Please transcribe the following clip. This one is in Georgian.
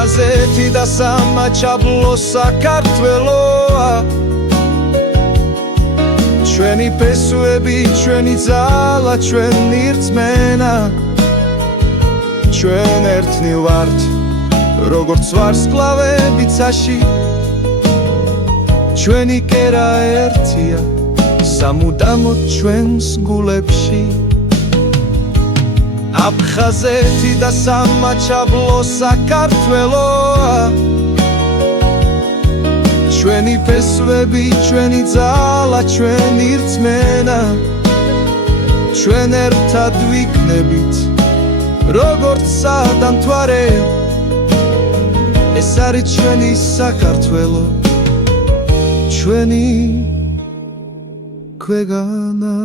აფხაზეთი და სამაჩაბლო საქართველოა ჩვენი ფესვები, ჩვენი ძალა, ჩვენი რწმენა ჩვენ ერთნი ვართ როგორც ვარსკვლავები ცაში ჩვენი კერა ერთია სამუდამოდ ჩვენს გულებში აფხაზეთი და სამაჩაბლო საქართველოა ჩვენი ფესვები, ჩვენი ძალა, ჩვენი რწმენა ჩვენ ერთად ვიქნებით როგორც სადამთვარე ეს არის ჩვენი საქართველო ჩვენი ქვეყანა